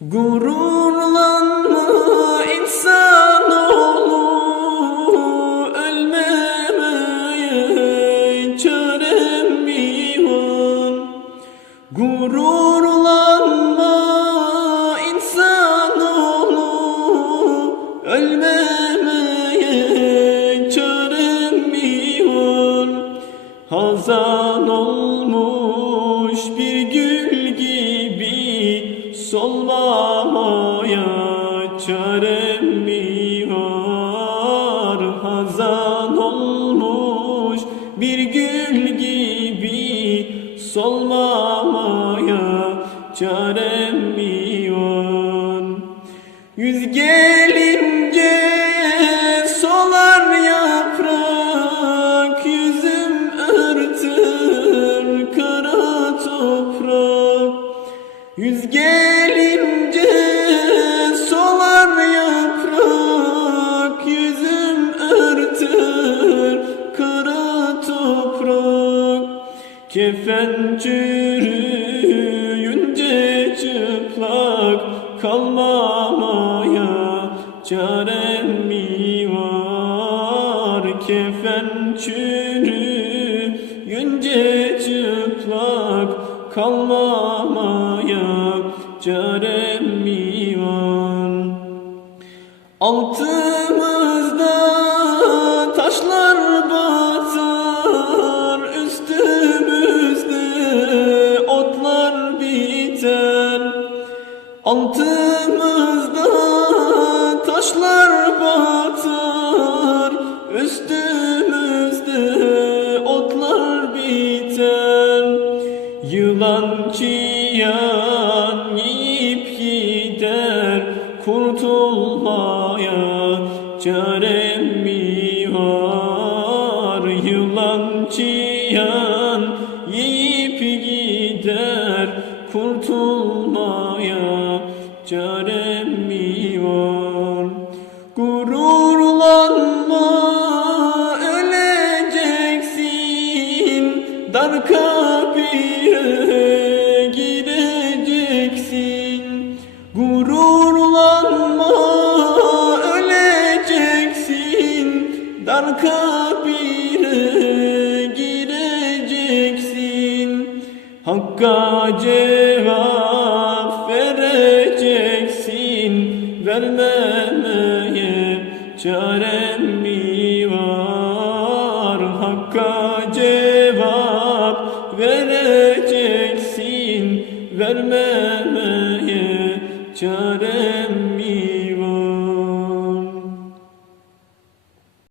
Gururlanma insanoğlu ölmemeye çarem mi var? Gururlanma insanoğlu ölmemeye çarem mi var? Hazan olmuş bir gibi solmamaya çarem mi var? Hazan olmuş bir gül gibi solmamaya çarem mi var? Yüz gelince Yüz gelince solar yaprak Yüzüm örtür kara toprak Kefen çürüyünce çıplak kalmamaya çarem mi var? Kefen çürüyünce kalmamaya çarem mi var? Altımızda taşlar batar, üstümüzde otlar biter. Altımızda Yılan çiyan yiyip gider, kurtulmaya çarem mi var? Yılan çiyan yiyip gider, kurtulmaya çarem mi var? Kabire gireceksin. Gururlanma öleceksin, dar kabire gireceksin. Hakka cevap vereceksin, vermemeye çarem çarem